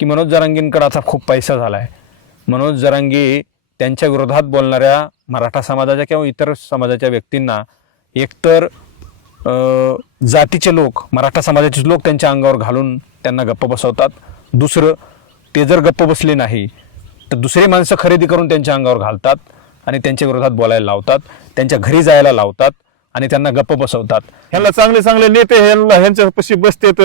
की मनोज जरांगेंकडे आता खूप पैसा झाला आहे. मनोज जरांगे त्यांच्या विरोधात बोलणाऱ्या मराठा समाजाच्या किंवा इतर समाजाच्या व्यक्तींना एकतर जातीचे लोक, मराठा समाजाचे लोक त्यांच्या अंगावर घालून त्यांना गप्प बसवतात. दुसरं, ते जर गप्प बसले नाही तर दुसरी माणसं खरेदी करून त्यांच्या अंगावर घालतात आणि त्यांच्या विरोधात बोलायला लावतात, त्यांच्या घरी जायला लावतात आणि त्यांना गप्प बसवतात. ह्यांना चांगले चांगले नेते ह्यांच्यापाशी बसतेत,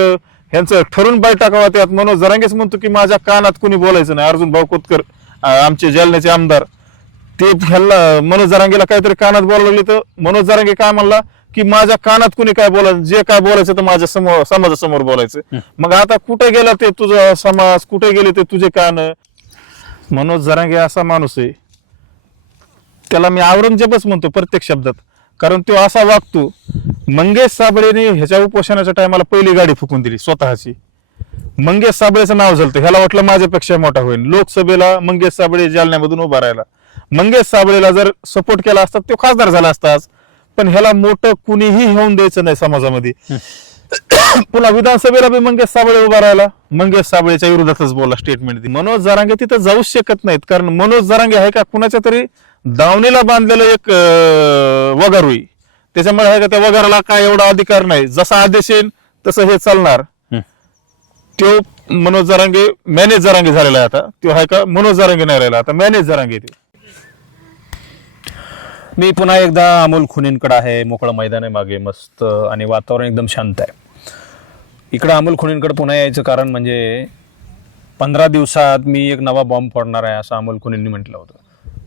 ह्यांचं ठरून बाय टाकावं. त्यात मनोज जरांगेच म्हणतो की माझ्या कानात कुणी बोलायचं नाही. अर्जुन भाऊ खोतकर आमचे जालन्याचे आमदार, ते ह्याला मनोज जरांगेला काहीतरी कानात बोलायला लागले तर मनोज जरांगे काय म्हणला की माझ्या कानात कुणी काय बोलायचं, जे काय बोलायचं तर माझ्या समोर समाजासमोर बोलायचं. मग आता कुठे गेला ते तुझा समाज, कुठे गेले ते तुझे कान. मनोज जरांगे असा माणूस आहे, त्याला मी औरंगजेबच म्हणतो प्रत्येक शब्दात, कारण तो असा वागतो. मंगेश साबळेने ह्याच्या उपोषणाच्या टायमाला पहिली गाडी फुकून दिली स्वतःची. मंगेश साबळेचं नाव झालं, ह्याला वाटलं माझ्यापेक्षा मोठा होईल. लोकसभेला मंगेश साबळे जालन्यामधून उभा राहिला. मंगेश साबळेला जर सपोर्ट केला असता तो खासदार झाला असता, पण ह्याला मोठं कुणीही होऊन द्यायचं नाही समाजामध्ये. पुन्हा विधानसभेला बी मंगेश साबळे उभा राहिला, मंगेश साबळेच्या विरोधातच बोलला, स्टेटमेंट दिली. मनोज जरांगे तिथं जाऊच शकत नाहीत, कारण मनोज जरांगे आहे का कुणाच्या तरी दावणीला बांधलेलं एक वगार होई. त्याच्यामुळे आहे का त्या वगाराला काय एवढा अधिकार नाही. जसा आदेश येईल तसं हे चालणार. तो मनोज जरांगे मॅनेज जरांगे झालेला आहे आता. तो आहे का मनोज जरांगे नाही राहिला, आता मॅनेज जरांगे. ते मी पुन्हा एकदा अमोल खुनेंकडे आहे. मोकळं मैदान आहे मागे, मस्त, आणि वातावरण एकदम शांत आहे. इकडं अमोल खुनेंकडे पुन्हा यायचं कारण म्हणजे 15 दिवसात मी एक नवा बॉम्ब फोडणार आहे असं अमोल खुनेंनी म्हटलं होतं.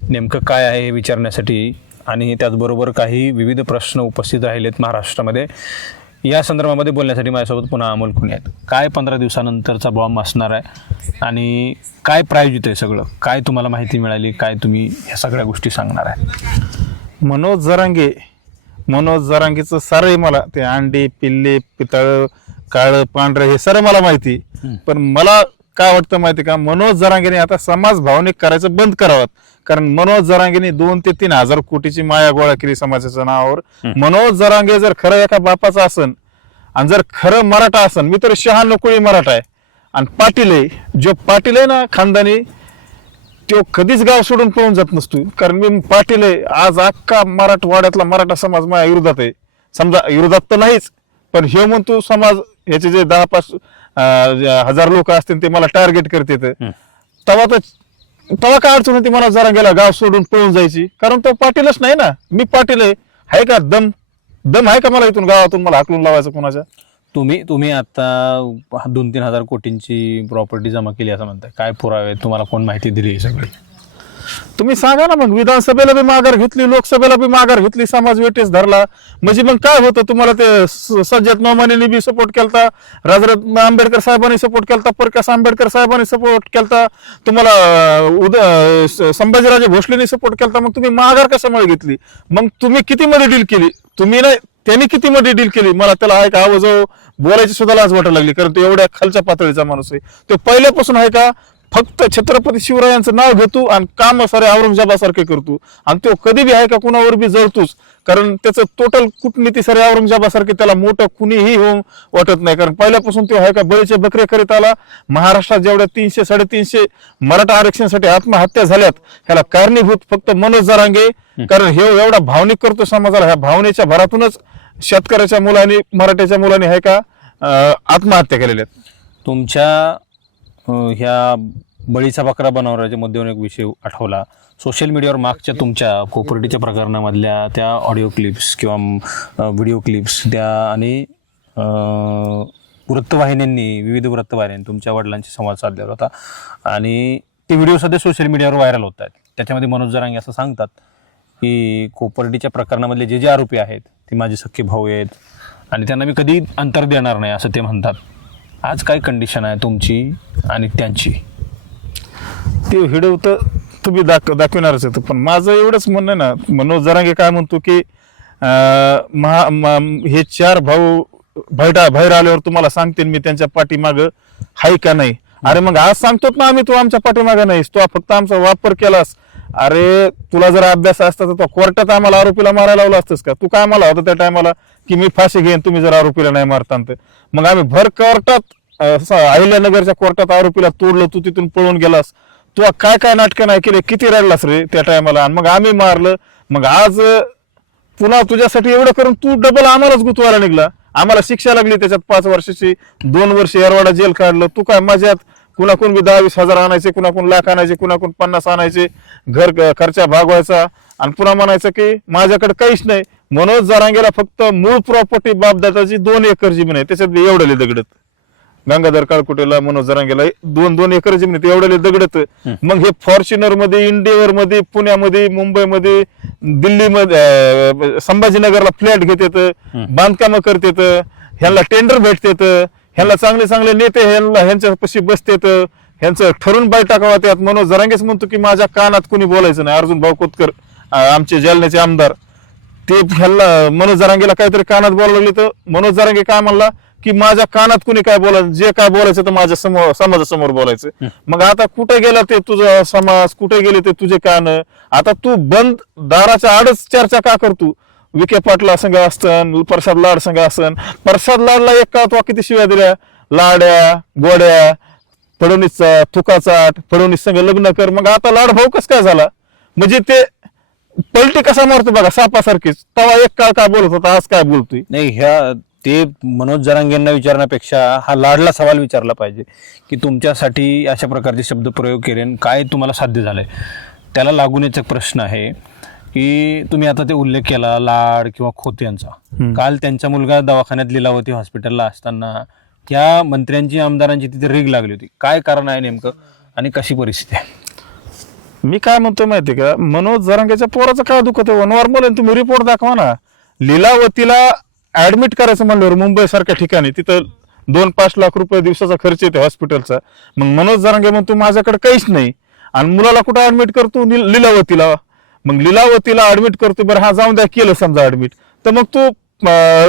नेमकं काय आहे हे विचारण्यासाठी आणि त्याचबरोबर काही विविध प्रश्न उपस्थित राहिलेत महाराष्ट्रामध्ये, या संदर्भामध्ये बोलण्यासाठी माझ्यासोबत पुन्हा अमोल खुने आहेत. काय 15 दिवसानंतरचा बॉम्ब असणार आहे आणि काय प्रायोजित आहे सगळं, काय तुम्हाला माहिती मिळाली, काय तुम्ही ह्या सगळ्या गोष्टी सांगणार आहे? मनोज जरांगेचं सारं मला ते अंडे पिल्ले पितळ काळं पांढरं हे सारं मला माहिती. पण मला काय वाटतं माहिती का, मनोज जरांगेने आता समाज भावनिक करायचं बंद करावं. कारण मनोज जरांगेने 2 ते 3 हजार कोटीची माया गोळा केली समाजाच्या नावावर. मनोज जरांगे जर खरं एका बापाचा असन आणि जर खरं मराठा असन, मी तर 96 कोळी मराठा आहे आणि पाटील आहे, जो पाटील आहे ना खानदानी, तो कधीच गाव सोडून पळून जात नसतो. कारण मी पाटील आहे. आज अख्खा मराठवाड्यातला मराठा समाज माझ्या विरोधात आहे. समजा विरोधात तर नाहीच, पण हे म्हणतो समाज, ह्याचे जे 10-5 हजार लोक असतील ते मला टार्गेट करते. तेव्हा काय अडचण होती मला जरांगेला गाव सोडून पळून जायची, कारण तो पाटीलच नाही ना. मी पाटील आहे का दम आहे का मला इथून गावातून मला हाकलून लावायचं कोणाच्या? तुम्ही आता 2-3 हजार कोटींची प्रॉपर्टी जमा केली असं म्हणताय, काय पुरावे, तुम्हाला कोण माहिती दिली ही सगळी? तुम्ही सांगा ना. मग विधानसभेला बी माघार घेतली, लोकसभेला बी माघार घेतली, समाज वेटेस धरला, म्हणजे मग काय होतं? तुम्हाला ते सज्जद नोमानीने बी सपोर्ट केलता, राजरत्न आंबेडकर साहेबांनी सपोर्ट केलता, प्रकाश आंबेडकर साहेबांनी सपोर्ट केलता, तुम्हाला संभाजीराजे भोसलेने सपोर्ट केलता. मग तुम्ही माघार कशामुळे घेतली? मग तुम्ही किती मध्ये डील केली? तुम्ही नाही, त्यांनी किती मध्ये डील केली? मला त्याला आहे का आवाज बोलायची सुद्धा लाज वाटायला लागली, कारण तो एवढ्या खालच्या पातळीचा माणूस आहे. तो पहिल्यापासून आहे का फक्त छत्रपती शिवरायांचं नाव घेतो आणि काम सारे औरंगजेबासारखे करतो, आणि तो कधी बी आहे का कुणावर बी जळतोच. कारण त्याचं टोटल कूटनीती सारे औरंगजेबासारखे, त्याला मोठं कुणीही होऊन वाटत नाही. कारण पहिल्यापासून तो आहे का बळीचे बकरे करीत आला. महाराष्ट्रात जेवढ्या 300-350 मराठा आरक्षणासाठी आत्महत्या झाल्यात, ह्याला कारणीभूत फक्त मनोज जरांगे. कारण हे एवढा भावनिक करतो समाजाला, ह्या भावनेच्या भरातूनच शेतकऱ्याच्या मुलांनी, मराठ्याच्या मुलांनी आहे का आत्महत्या केलेल्या आहेत. तुमच्या ह्या बळीचा बकरा बनवण्याच्या मुद्द्यावर एक विषय आठवला. सोशल मीडियावर मागच्या तुमच्या कोपर्डीच्या प्रकरणामधल्या त्या ऑडिओ क्लिप्स किंवा व्हिडिओ क्लिप्स त्या आणि वृत्तवाहिन्यांनी, विविध वृत्तवाहिन्यांनी तुमच्या वडिलांशी संवाद साधलेला होता आणि ते व्हिडिओ सध्या सोशल मीडियावर व्हायरल होत आहेत. त्याच्यामध्ये मनोज जरांगे असं सांगतात की कोपर्डीच्या प्रकरणामधले जे आरोपी आहेत ते माझे सख्खे भाऊ आहेत आणि त्यांना मी कधी अंतर देणार नाही असं ते म्हणतात. आज काय कंडिशन आहे तुमची आणि त्यांची? ते व्हिडिओ तर तुम्ही दाखविणारच आहे, पण माझं एवढंच म्हणणं ना, मनोज जरांगे काय म्हणतो की हे 4 भाऊ बाहेर आल्यावर तुम्हाला सांगते मी त्यांच्या पाठीमागं हाय का नाही. अरे मग आज सांगतोच ना आम्ही, तू आमच्या पाठीमागं नाहीस, तू फक्त आमचा वापर केलास. अरे तुला जर अभ्यास असता तर कोर्टात आम्हाला आरोपीला मारायला लावला असतंस का? तू काय मला होतं त्या टायमाला की मी फाशी घेईन तुम्ही जर आरोपीला नाही मारता? मग आम्ही भर कोर्टात अहिल्यानगरच्या कोर्टात आरोपीला तोडलं, तू तिथून पळून गेलास, तू काय काय नाटकं नाही केले, किती रडलास रे त्या टायमाला, आणि मग आम्ही मारलं. मग आज पुन्हा तुझ्यासाठी एवढं करून तू डबल आम्हालाच गुतवायला निघला. आम्हाला शिक्षा लागली त्याच्यात 5 वर्षाची, 2 वर्ष येरवाडा जेल काढलं. तू काय मजात कुणाकून बी 10-20 हजार आणायचे, कुणाकून लाख आणायचे, कुणाकून 50 आणायचे, घर खर्चा भागवायचा, आणि पुन्हा म्हणायचं की माझ्याकडे काहीच नाही. मनोज जरांगेला फक्त मूळ प्रॉपर्टी बापदादाची 2 एकर जमीन आहे, त्याच्यात बी एवढ्याले दगडत. गंगाधर काळकुटेला, मनोज जरांगेला 2 एकर जमीन आहे, एवढ्याले दगडत. मग हे फॉर्च्युनर मध्ये, इंडिवर मध्ये, पुण्यामध्ये, मुंबईमध्ये, दिल्लीमध्ये, संभाजीनगरला फ्लॅट घेतात, बांधकामं करतात, ह्यांना टेंडर भेटतात, ह्यांना चांगले चांगले नेते ह्यांच्या पशी बसतात, ह्यांचं ठरून बाय टाकावा. त्यात मनोज जरांगेच म्हणतो की माझ्या कानात कुणी बोलायचं नाही. अर्जुन भाऊ खोतकर आमचे जालन्याचे आमदार, ते ह्याला मनोज जरांगेला काहीतरी कानात बोलायला लागले, तर मनोज जरांगे काय म्हणला की माझ्या कानात कुणी काय बोलायचं, जे काय बोलायचं तर माझ्या समाजासमोर बोलायचं. मग आता कुठे गेला ते तुझा समाज, कुठे गेले ते तुझे कान? आता तू बंद दाराच्या आडच चर्चा का करतो? विखे पाटला संघ असतं, प्रसाद लाड संघ असतं. प्रसाद लाडला एक काळ तो किती शिव्या दिल्या, लाड्या गोड्या, फडणवीसचा थुकाचाट, फडणवीस संघ लग्न कर. मग आता लाड भाऊ कस काय झाला? म्हणजे ते पलटी कसा मारतो बघा सापासारखीच. तेव्हा एक काळ काय बोलत होता, आज काय बोलतोय? नाही, ते मनोज जरांगेंना विचारण्यापेक्षा हा लाडला सवाल विचारला पाहिजे की तुमच्यासाठी अशा प्रकारचे शब्द प्रयोग केले आणि काय तुम्हाला साध्य झालंय. त्याला लागून एक प्रश्न आहे की तुम्ही आता ते उल्लेख केला लाड किंवा खोत यांचा. काल त्यांचा मुलगा दवाखान्यात लीलावती हॉस्पिटलला असताना त्या मंत्र्यांची, आमदारांची तिथे रेग लागली होती. काय कारण आहे नेमकं आणि कशी परिस्थिती आहे? मी काय म्हणतो माहितीये का, मनोज जरांगेच्या पोराचं काय दुखत आहे? नॉर्मल आहे, तुम्ही रिपोर्ट दाखवा ना. लीलावतीला ऍडमिट करायचं म्हणल्यावर मुंबई सारख्या ठिकाणी तिथं 2-5 लाख रुपये दिवसाचा खर्च येते हॉस्पिटलचा. मग मनोज जरांगे म्हणतो माझ्याकडे काहीच नाही, आणि मुलाला कुठं ऍडमिट करतो? लीलावतीला. मग लीलावतीला ऍडमिट करतो, बरं हा जाऊन द्या, केलं समजा ऍडमिट, तर मग तू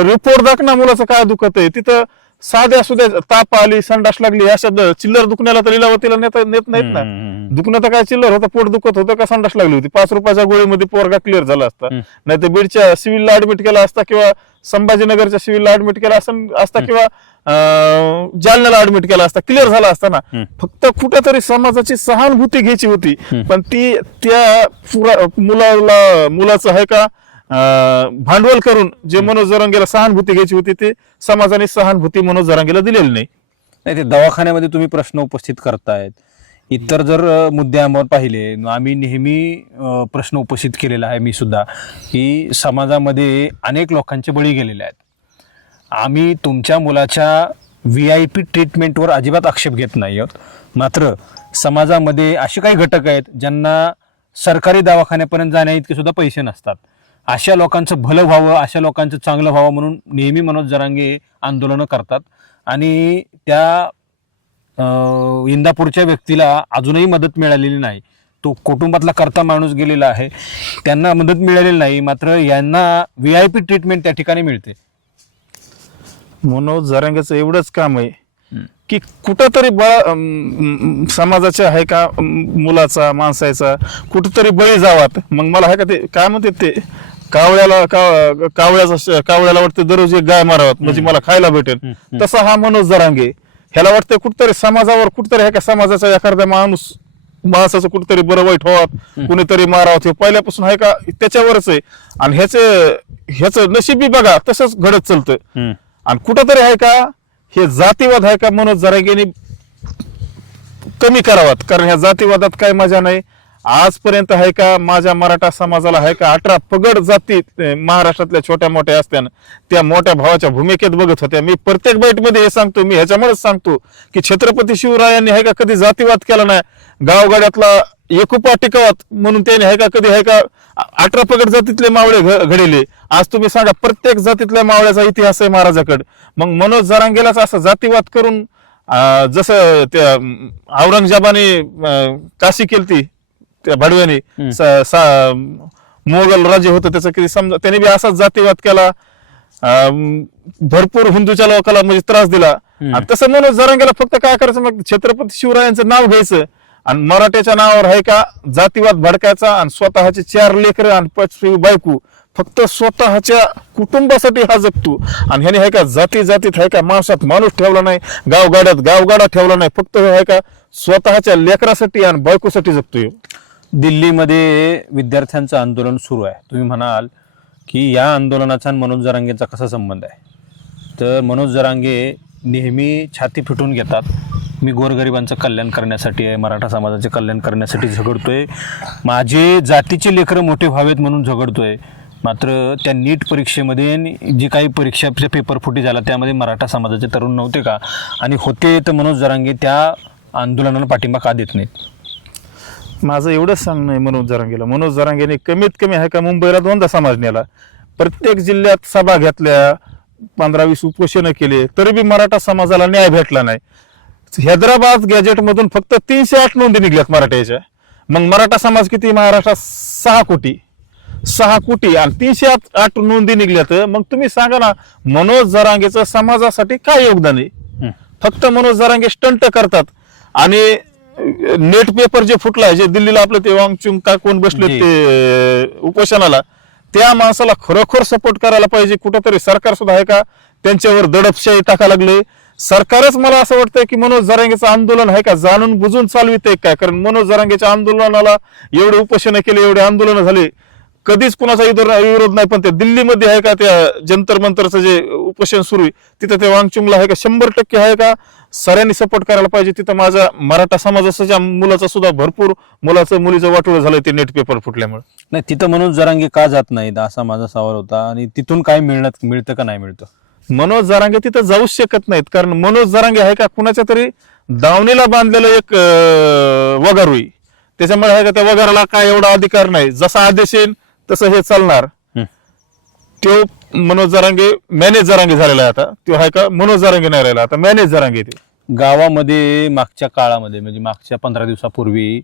रिपोर्ट दाख ना मुलाचं काय दुखत आहे. तिथं साध्या सुद्धा ताप आली, संडास लागली, अशा चिल्लर दुखण्याला तर लीलावतीला नेत नाहीत ना. दुखणं तर काय चिल्लर होतं, पोट दुखत होतं का संडास लागली होती, 5 रुपयाच्या गोळीमध्ये पोरगा क्लिअर झाला असता. नाही तर बीडच्या सिव्हिलला ऍडमिट केला असता, किंवा संभाजीनगरच्या सिव्हिलला ऍडमिट केला असता, किंवा जालन्याला ऍडमिट केला असता, क्लिअर झाला असता ना. फक्त कुठेतरी समाजाची सहानुभूती घ्यायची होती, पण ती त्या मुलाचं आहे का भांडवल करून जे मनोज जरांगेला सहानुभूती घ्यायची होती, ते समाजाने सहानुभूती मनोज जरांगेला दिलेली नाही. ते दवाखान्यामध्ये तुम्ही प्रश्न उपस्थित करतायत. इतर जर मुद्दे आम्हाला पाहिले, आम्ही नेहमी प्रश्न उपस्थित केलेला आहे, मी सुद्धा, की समाजामध्ये अनेक लोकांचे बळी गेलेले आहेत. आम्ही तुमच्या मुलाच्या VIP ट्रीटमेंटवर अजिबात आक्षेप घेत नाही आहोत. मात्र समाजामध्ये असे काही घटक आहेत ज्यांना सरकारी दवाखान्यापर्यंत जाण्या इतके सुद्धा पैसे नसतात. अशा लोकांचं भलं व्हावं, अशा लोकांचं चांगलं व्हावं म्हणून नेहमी मनोज जरांगे आंदोलनं करतात. आणि त्या इंदापूरच्या व्यक्तीला अजूनही मदत मिळालेली नाही. तो कुटुंबातला करता माणूस गेलेला आहे, त्यांना मदत मिळालेली नाही, मात्र यांना VIP ट्रीटमेंट त्या ठिकाणी मिळते. मनोज जरांगेचं एवढंच काम आहे की कुठंतरी समाजाच्या आहे का, मुलाचा, माणसाचा कुठंतरी बळी जावात. मग मला आहे का ते काय म्हणते, ते कावळ्याला वाटतं दररोज एक गाय मारावत म्हणजे मला खायला भेटेल. तसा हा मनोज जरांगे, ह्याला वाटतं कुठतरी समाजावर, कुठतरी आहे का समाजाचा एखादा माणसाचं कुठतरी बरं वाईट व्हावत, कुणीतरी मारावं, ते पहिल्यापासून आहे का त्याच्यावरच आहे. आणि ह्याचं नशीबी बघा तसंच घडत चालतं. आणि कुठंतरी आहे का हे जातीवाद आहे का मनोज जरांगेने कमी करावात, कारण ह्या जातीवादात काय मजा नाही. आजपर्यंत आहे का माझ्या मराठा समाजाला आहे का 18 पगड जाती महाराष्ट्रातल्या छोट्या मोठ्या असत्या त्या मोठ्या भावाच्या भूमिकेत बघत होत्या. मी प्रत्येक बाईटमध्ये हे सांगतो, मी ह्याच्यामुळेच सांगतो की छत्रपती शिवरायांनी आहे का कधी जातीवाद केला नाही. गावगाड्यातला एकुपा टिकावात म्हणून त्याने आहे का कधी आहे का 18 पगड जातीतले मावळे घडेले. आज तुम्ही सांगा प्रत्येक जातीतल्या मावळ्याचा इतिहास आहे महाराजाकडे. मग मनोज जरांगेलाच असं जातीवाद करून जसं त्या औरंगजेबाने काशी केलती त्या भाडव्याने, मोगल राज्य होतं त्याचं किती समजा, त्याने बी असाच जातीवाद केला, भरपूर हिंदूच्या लोकांना म्हणजे त्रास दिला. तसं मनोज जरांगेला फक्त काय करायचं, मग छत्रपती शिवरायांचं नाव घ्यायचं आणि मराठ्याच्या नावावर आहे का जातीवाद भडकायचा, आणि स्वतःचे 4 लेकरं आणि 5 बायको फक्त स्वतःच्या कुटुंबासाठी हा जगतो. आणि ह्याने आहे का जाती जातीत आहे का माणसात माणूस ठेवला नाही, गावगाडा ठेवला नाही, फक्त आहे का स्वतःच्या लेकरासाठी आणि बायकोसाठी जगतोय. दिल्लीमध्ये विद्यार्थ्यांचं आंदोलन सुरू आहे. तुम्ही म्हणाल की या आंदोलनाचा आणि मनोज जरांगेचा कसा संबंध आहे, तर मनोज जरांगे नेहमी छाती फिटून घेतात. मी गोरगरिबांचं कल्याण करण्यासाठी आहे, मराठा समाजाचे कल्याण करण्यासाठी झगडतोय, माझे जातीचे लेकरं मोठे व्हावेत म्हणून झगडतोय. मात्र त्या नीट परीक्षेमध्ये जी काही परीक्षाचे पेपर फुटी झाला त्यामध्ये मराठा समाजाचे तरुण नव्हते का, आणि होते तर मनोज जरांगे त्या आंदोलनाला पाठिंबा का देत नाहीत? माझं एवढंच सांगणं आहे मनोज जरांगेने कमीत कमी आहे का मुंबईला 2दा समाज नेला, प्रत्येक जिल्ह्यात सभा घेतल्या, 15-20 उपोषणं केले, तरी बी मराठा समाजाला न्याय भेटला नाही. हैदराबाद गॅजेटमधून फक्त 308 नोंदी निघल्यात मराठ्याच्या. मग मराठा समाज किती महाराष्ट्रात? 6 कोटी आणि 308 नोंदी निघल्यात. मग तुम्ही सांगा ना, मनोज जरांगेचं समाजासाठी काय योगदान आहे? फक्त मनोज जरांगे स्टंट करतात. आणि नेट पेपर जे फुटलाय, जे दिल्लीला आपलं ते वांगचुंग का कोण बसले ते उपोषणाला, त्या माणसाला खरोखर सपोर्ट करायला पाहिजे. कुठंतरी सरकार सुद्धा आहे का त्यांच्यावर दडपशाही टाका लागले. सरकारच मला असं वाटतंय की मनोज जरांगेचं आंदोलन आहे का जाणून बुजून चालवितंय काय. कारण मनोज जरांगेच्या आंदोलनाला एवढे उपोषणं केले, एवढे आंदोलनं झाले, कधीच कुणाचा विरोध नाही. पण ते दिल्लीमध्ये आहे का त्या जंतर मंतरचं जे उपोषण सुरू आहे तिथं ते वांगचुंगला आहे का 100% आहे का सगळ्यांनी सपोर्ट करायला पाहिजे. तिथं माझ्या मराठा समाजाच्या मुलाचा सुद्धा भरपूर मुलीचं वाटोळं झालंय ते नेट पेपर फुटल्यामुळे. नाही, तिथं मनोज जरांगे का जात नाहीत असा माझा सवाल होता. आणि तिथून काय मिळतं का नाही मिळतं? मनोज जरांगे तिथं जाऊच शकत नाहीत. कारण मनोज जरांगे आहे का कुणाच्या तरी दावणीला बांधलेलं एक वगारू आहे. त्याच्यामुळे आहे का त्या वगाराला काय एवढा अधिकार नाही. जसा आदेश येईल तसं हे चालणार. तो मनोज जरांगे मॅनेज जरांगे झालेला आहे आता. तो आहे का मनोज जरांगे नाही राहिला, आता मॅनेज जरांगे. ते गावामध्ये मागच्या काळामध्ये म्हणजे मागच्या 15 दिवसापूर्वी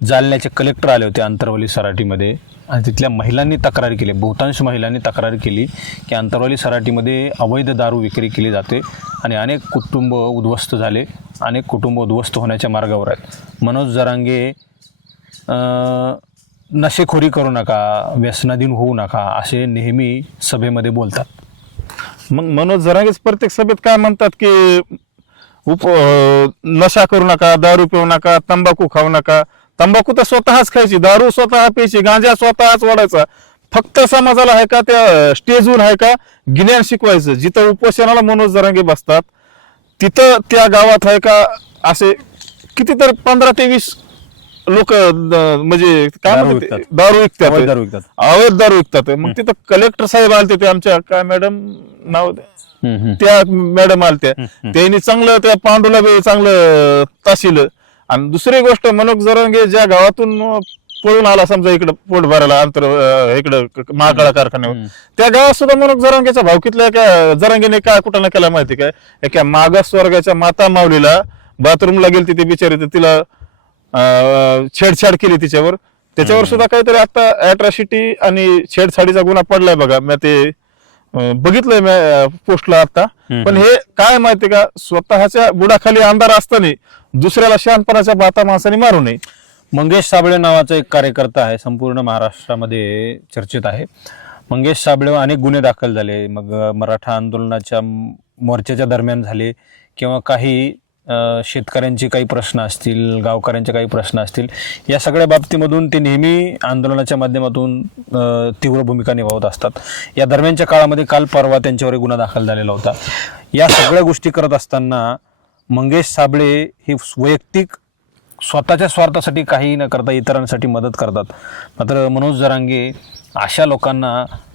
जालन्याचे कलेक्टर आले होते अंतरवली सराटीमध्ये, आणि तिथल्या महिलांनी तक्रार केली, बहुतांश महिलांनी तक्रार केली की अंतरवली सराटीमध्ये अवैध दारू विक्री केली जाते आणि अनेक कुटुंब उद्ध्वस्त झाले, अनेक कुटुंब उद्ध्वस्त होण्याच्या मार्गावर आहेत. मनोज जरांगे नशेखोरी करू नका, व्यसनाधीन होऊ नका असे नेहमी सभेमध्ये बोलतात. मग मनोज जरांगेच प्रत्येक सभेत काय म्हणतात की नशा करू नका, दारू पिऊ नका, तंबाखू खाऊ नका. तंबाखू तर स्वतःच खायची, दारू स्वतः प्यायची, गांजा स्वतःच वाढायचा. फक्त समाजाला आहे का त्या स्टेजवर आहे का ज्ञान शिकवायचं. जिथं उपोषणाला मनोज जरांगे बसतात तिथं त्या गावात आहे का असे कितीतरी 15 ते 20 लोक म्हणजे काय म्हणतात दारू विकतात, अवैध दारू विकतात. मग तिथं कलेक्टर साहेब आलते, ते आमच्या काय मॅडम नाव त्या मॅडम आलत्या, त्यांनी चांगलं त्या पांडूला चांगलं तासिलं. आणि दुसरी गोष्ट, मनोज जरांगे ज्या गावातून पळून आला समजा इकडं पोट भरायला इकडं महाकाळा कारखान्यावर, त्या गावात सुद्धा मनोज जरांगेचा भावकीतल्या एका जरांगेने काय कुठं केला माहिती काय, एका मागास वर्गाच्या माता माऊलीला बाथरूमला गेली तिथे बिचारी, तिला छेडछाड केली तिच्यावर. त्याच्यावर सुद्धा काहीतरी आता अॅट्रॉसिटी आणि छेडछाडीचा गुन्हा पडलाय बघा. मी ते बघितलंय पोस्टला आता. पण हे काय माहिती का, स्वतःच्या बुडाखाली अंधार असताना दुसऱ्याला शहाणपणाच्या बाता माणसाने मारू नये. मंगेश साबळे नावाचा एक कार्यकर्ता आहे, संपूर्ण महाराष्ट्रामध्ये चर्चेत आहे. मंगेश साबळेवर अनेक गुन्हे दाखल झाले, मग मराठा आंदोलनाच्या मोर्चाच्या दरम्यान झाले किंवा काही शेतकऱ्यांचे काही प्रश्न असतील, गावकऱ्यांचे काही प्रश्न असतील, या सगळ्या बाबतीमधून ते नेहमी आंदोलनाच्या माध्यमातून तीव्र भूमिका निभावत असतात. या दरम्यानच्या काळामध्ये काल परवा त्यांच्यावर एक गुन्हा दाखल झालेला होता. या सगळ्या गोष्टी करत असताना मंगेश साबळे हे वैयक्तिक स्वतःच्या स्वार्थासाठी काही न करता इतरांसाठी मदत करतात. मात्र मनोज जरांगे अशा लोकांना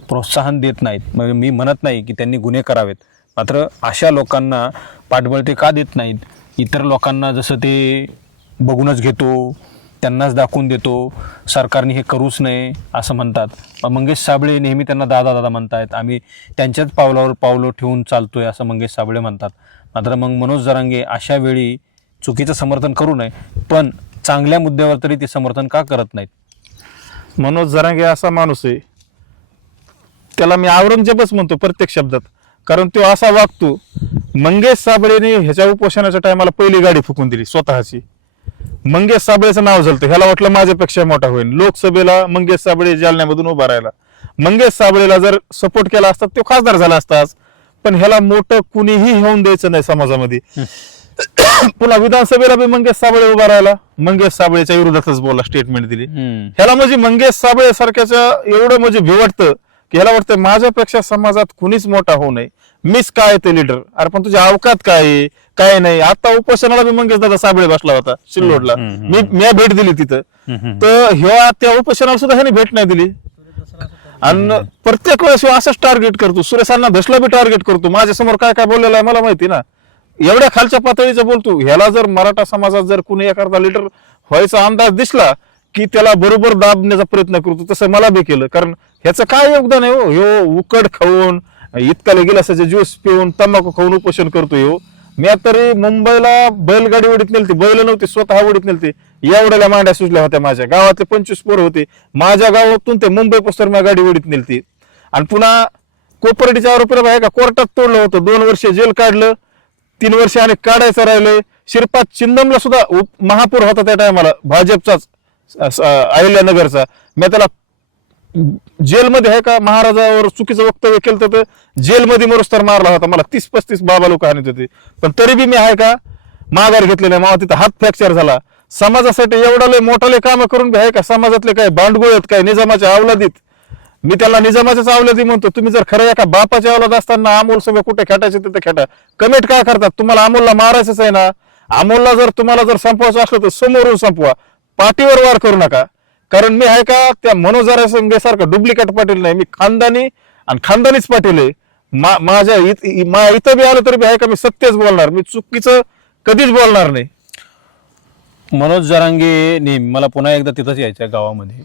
प्रोत्साहन देत नाहीत. म्हणजे मी म्हणत नाही की त्यांनी गुन्हे करावेत, मात्र अशा लोकांना पाठबळ ते का देत नाहीत? इतर लोकांना जसं ते बघूनच घेतो, त्यांनाच दाखवून देतो, सरकारने हे करूच नये असं म्हणतात. मंगेश साबळे नेहमी त्यांना दादा दादा म्हणतायत, आम्ही त्यांच्याच पावलावर पावलं ठेवून चालतोय असं मंगेश साबळे म्हणतात. मात्र मग मनोज जरांगे अशा वेळी चुकीचं समर्थन करू नये, पण चांगल्या मुद्द्यावर तरी ते समर्थन का करत नाहीत? मनोज जरांगे असा माणूस आहे, त्याला मी औरंगजेबच म्हणतो प्रत्येक शब्दात. कारण तो असा वागतो. मंगेश साबळेने ह्याच्या उपोषणाच्या टायमाला पहिली गाडी फुकून दिली स्वतःची. मंगेश साबळेचं नाव झालं, ह्याला वाटलं माझ्यापेक्षा मोठा होईल. लोकसभेला मंगेश साबळे जालन्यामधून उभा राहिला. मंगेश साबळेला जर सपोर्ट केला असता तो खासदार झाला असताच. पण ह्याला मोठं कुणीही होऊन द्यायचं नाही समाजामध्ये. पुन्हा विधानसभेला बी मंगेश साबळे उभा राहिला, मंगेश साबळेच्या विरोधातच बोलला, स्टेटमेंट दिली. ह्याला म्हणजे मंगेश साबळे सारख्याच्या एवढं म्हणजे भेवटतं की ह्याला वाटतं माझ्यापेक्षा समाजात कुणीच मोठा होऊ नये, मीच काय ते लीडर. अरे पण तुझ्या अवकात काय आहे, काय नाही. आता उपोषणाला बी मंगेश दादा साबळे बसला होता सिल्लोडला, मी भेट दिली तिथं. तर ह्या त्या उपोषणाला सुद्धा ह्याने भेट नाही दिली. आणि प्रत्येक वेळेस असंच टार्गेट करतो, सुरेशांना धसला बी टार्गेट करतो. माझ्या समोर काय काय बोललेलं आहे मला माहिती ना, एवढ्या खालच्या पातळीचं बोलतो. ह्याला जर मराठा समाजात जर कुणी एखादा लीडर व्हायचा अंदाज दिसला की त्याला बरोबर दाबण्याचा प्रयत्न करतो. तसं मला बी केलं, कारण ह्याचं काय योगदान आहे हो. ह्यो उकड खाऊन, इतका गिलासाचे ज्यूस पिऊन, तंबाखू खाऊन उपोषण करतो ह्यो. मी तरी मुंबईला बैलगाडी वडीत नेलती, बैल नव्हती, स्वतः वडीत नेलती. एवढ्या मांड्या सुजल्या होत्या माझ्या गावातले 25 पोरं होते. माझ्या गावातून ते मुंबई पुस्तक मी गाडी वडीत नेलती. आणि पुन्हा कोपर्डीच्या आरोपीला आहे का कोर्टात तोडलं होतं, 2 वर्ष जेल काढलं, 3 वर्ष आणि काढायचं राहिलंय. शिरपात चिंदमला सुद्धा महापौर होता त्या टायमाला भाजपचाच, अहिल्यानगरचा. मी त्याला जेलमध्ये आहे का महाराजावर चुकीचं वक्तव्य केलं तर जेलमध्ये मरुस्तर मारला होता. मला 30-35 बाबा लोक आणत होते, पण तरी बी मी आहे का माघार घेतलेला. मला तिथं हात फ्रॅक्चर झाला. समाजासाठी एवढा लय मोठाले काम करून बी आहे का समाजातले काय भांडगोळ आहेत काय निजामाच्या अवलादीत. मी त्याला निजामाच्याच अवलादी म्हणतो. तुम्ही जर खरं एका बापाच्या अवलाद असताना अमोल सगळं कुठे खेटायचे तिथे खेटा. कमेंट काय करतात, तुम्हाला अमोलला मारायचंच आहे ना, अमोलला जर तुम्हाला जर संपवायचं असलं तर समोरून संपवा, पाठीवर वार करू नका. कारण मी आहे का त्या मनोज सारखं डुप्लिकेट पाटील नाही, मी खानदानी आणि खानदानीच पाटील आहे. माझ्या इथं बी आलं तरी बी आहे का मी सत्यच बोलणार, मी चुकीचं कधीच बोलणार नाही. मनोज जरांगे मला पुन्हा एकदा तिथंच यायचं गावामध्ये.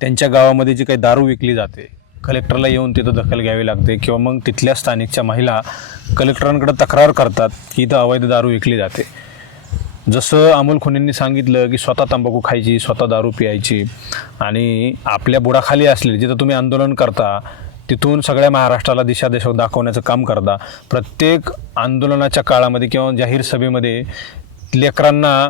त्यांच्या गावामध्ये जी काही दारू विकली जाते, कलेक्टरला येऊन तिथं दखल घ्यावी लागते, किंवा मग तिथल्या स्थानिकच्या महिला कलेक्टरांकडे तक्रार करतात की इथं अवैध दारू विकली जाते. जसं अमोल खुनेंनी सांगितलं की स्वतः तंबाखू खायची, स्वतः दारू पियायची, आणि आपल्या बुडाखाली असलेली जिथं तुम्ही आंदोलन करता तिथून सगळ्या महाराष्ट्राला दिशा दाखवण्याचं काम करता. प्रत्येक आंदोलनाच्या काळामध्ये किंवा जाहीर सभेमध्ये लेकरांना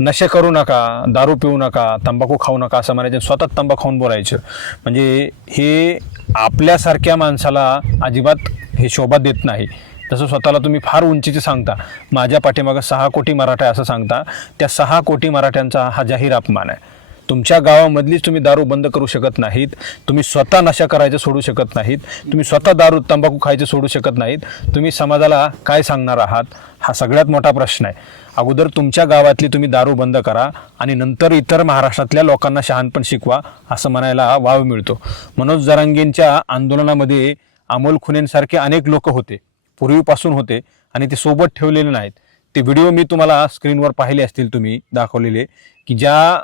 नशे करू नका, दारू पिऊ नका, तंबाखू खाऊ नका असं म्हणायचं, स्वतः तंबाखू खाऊन बोलायचं. म्हणजे हे आपल्यासारख्या माणसाला अजिबात हे शोभा देत नाही. जसं स्वतःला तुम्ही फार उंचीचे सांगता, माझ्या पाठीमागं 6 कोटी मराठा असं सांगता, त्या 6 कोटी मराठ्यांचा हा जाहीर अपमान आहे. तुमच्या गावामधलीच तुम्ही दारू बंद करू शकत नाहीत, तुम्ही स्वतः नशा करायचं सोडू शकत नाहीत, तुम्ही स्वतः दारू तंबाखू खायचं सोडू शकत नाहीत, तुम्ही समाजाला काय सांगणार आहात, हा सगळ्यात मोठा प्रश्न आहे. अगोदर तुमच्या गावातली तुम्ही दारू बंद करा आणि नंतर इतर महाराष्ट्रातल्या लोकांना शहाणपण शिकवा असं म्हणायला वाव मिळतो. मनोज जरांगेंच्या आंदोलनामध्ये अमोल खुनेंसारखे अनेक लोक होते, पूर्वीपासून होते, आणि ते सोबत ठेवलेले नाहीत. ते व्हिडिओ मी तुम्हाला स्क्रीनवर पाहिले असतील, तुम्ही दाखवलेले, की ज्या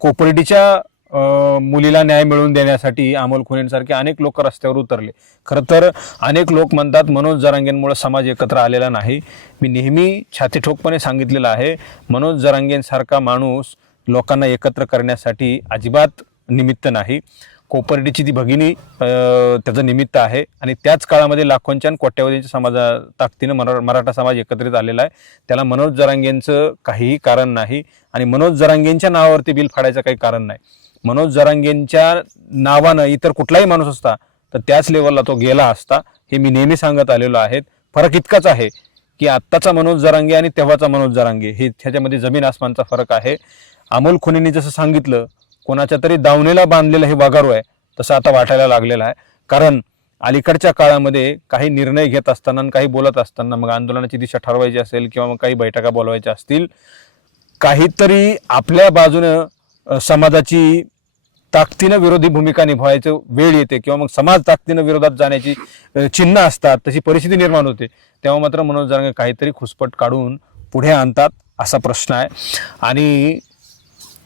कोपर्डीच्या मुलीला न्याय मिळवून देण्यासाठी अमोल खुनेंसारखे अनेक लोक रस्त्यावर उतरले. खरं तर अनेक लोक म्हणतात मनोज जरांगेंमुळे समाज एकत्र आलेला नाही. मी नेहमी छातीठोकपणे सांगितलेलं आहे, मनोज जरांगेंसारखा माणूस लोकांना एकत्र करण्यासाठी अजिबात निमित्त नाही. कोपर्डीची ती भगिनी त्याचं निमित्त आहे, आणि त्याच काळामध्ये लाखोंच्या कोट्यावधींच्या ताकदीनं मराठा समाज एकत्रित आलेला आहे. त्याला मनोज जरांगेंचं काहीही कारण नाही, आणि मनोज जरांगेंच्या नावावरती बिल फाडायचं काही कारण नाही. मनोज जरांगेंच्या नावानं इतर कुठलाही माणूस असता तर त्याच लेवलला तो गेला असता, हे मी नेहमी सांगत आलेलो आहे. फरक इतकाच आहे की आत्ताचा मनोज जरांगे आणि तेव्हाचा मनोज जरांगे हे ह्याच्यामध्ये जमीन आसमानचा फरक आहे. अमोल खुनेंनी जसं सांगितलं, कोणाच्या तरी दावणीला बांधलेलं हे वागारू आहे, तसं आता वाटायला लागलेलं आहे. कारण अलीकडच्या काळामध्ये काही निर्णय घेत असताना, काही बोलत असताना, मग आंदोलनाची दिशा ठरवायची असेल किंवा मग काही बैठका बोलवायच्या असतील, काहीतरी आपल्या बाजूनं समाजाची ताकदीनं विरोधी भूमिका निभावायचं वेळ येते, किंवा मग समाज ताकदीनं विरोधात जाण्याची चिन्ह असतात, तशी परिस्थिती निर्माण होते, तेव्हा मात्र मनोज जरांगे काहीतरी खुसपट काढून पुढे आणतात असा प्रश्न आहे. आणि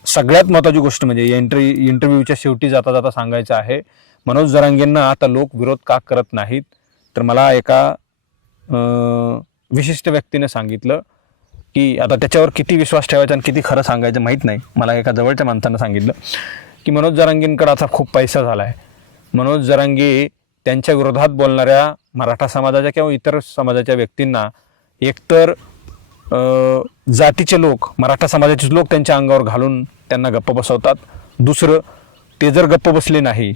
सगळ्यात महत्त्वाची गोष्ट म्हणजे या इंटरव्ह्यूच्या शेवटी जाता जाता सांगायचं आहे, मनोज जरांगेंना आता लोक विरोध का करत नाहीत, तर मला एका विशिष्ट व्यक्तीने सांगितलं की आता त्याच्यावर किती विश्वास ठेवायचा आणि किती खरं सांगायचं माहीत नाही. मला एका जवळच्या माणसानं सांगितलं की मनोज जरांगेंकडे आता खूप पैसा झाला आहे. मनोज जरांगे त्यांच्या विरोधात बोलणाऱ्या मराठा समाजाच्या किंवा इतर समाजाच्या व्यक्तींना एकतर जातीचे लोक, मराठा समाजाचे लोक त्यांच्या अंगावर घालून त्यांना गप्प बसवतात. दुसरं, ते जर गप्प बसले नाही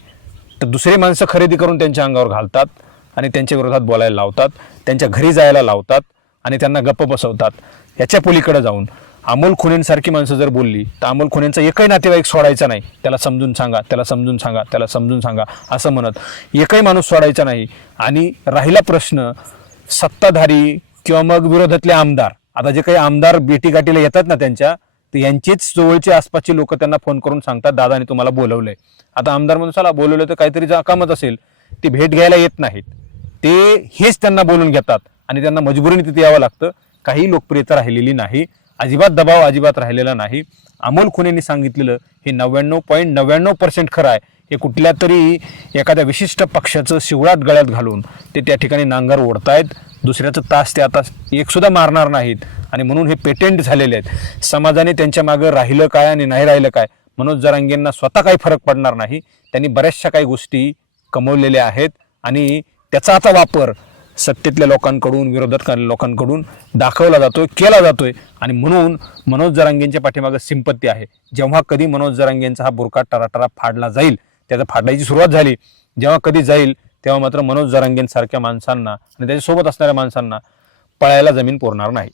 तर दुसरी माणसं खरेदी करून त्यांच्या अंगावर घालतात आणि त्यांच्या विरोधात बोलायला लावतात, त्यांच्या घरी जायला लावतात आणि त्यांना गप्प बसवतात. याच्या पलीकडे जाऊन अमोल खुनेंसारखी माणसं जर बोलली तर अमोल खुनेंचा एकही नातेवाईक सोडायचा नाही. त्याला समजून सांगा, त्याला समजून सांगा, त्याला समजून सांगा असं म्हणत एकही माणूस सोडायचा नाही. आणि राहिला प्रश्न सत्ताधारी किंवा मग विरोधातले आमदार, आता जे काही आमदार भेटीगाठीला येतात ना त्यांच्या, तर यांचेच जवळचे आसपासचे लोक त्यांना फोन करून सांगतात दादाने तुम्हाला बोलवलंय. आता आमदार म्हणून चला बोलवलं तर काहीतरी कामच असेल, ती भेट घ्यायला येत नाहीत, ते हेच त्यांना बोलून घेतात आणि त्यांना मजबुरीने तिथे यावं लागतं. काही लोकप्रियता राहिलेली नाही, अजिबात दबाव अजिबात राहिलेला नाही. अमोल खुनेंनी सांगितलेलं हे 99.99% खरं आहे. हे कुठल्या तरी एखाद्या विशिष्ट पक्षाचं शिवळात गळ्यात घालून ते त्या ठिकाणी नांगर ओढतायत. दुसऱ्याचं तास ते आता एक सुद्धा मारणार नाहीत आणि म्हणून हे पेटेंट झालेले आहेत. समाजाने त्यांच्या मागं राहिलं काय आणि नाही राहिलं काय, मनोज जरांगेंना स्वतः काही फरक पडणार नाही. त्यांनी बऱ्याचशा काही गोष्टी कमवलेल्या आहेत आणि त्याचा आता वापर सत्तेतल्या लोकांकडून विरोधात लोकांकडून दाखवला जातोय, केला जातोय. आणि म्हणून मनोज जरांगेंच्या पाठीमागे सिंपत्ती आहे. जेव्हा कधी मनोज जरांगेंचा हा बुरका टराटरा फाडला जाईल, त्याचा फाडण्याची सुरुवात झाली, जेव्हा कधी जाईल तेव्हा मात्र मनोज जरांगेंसारख्या माणसांना आणि त्याच्यासोबत असणाऱ्या माणसांना पळायला जमीन पुरणार नाही.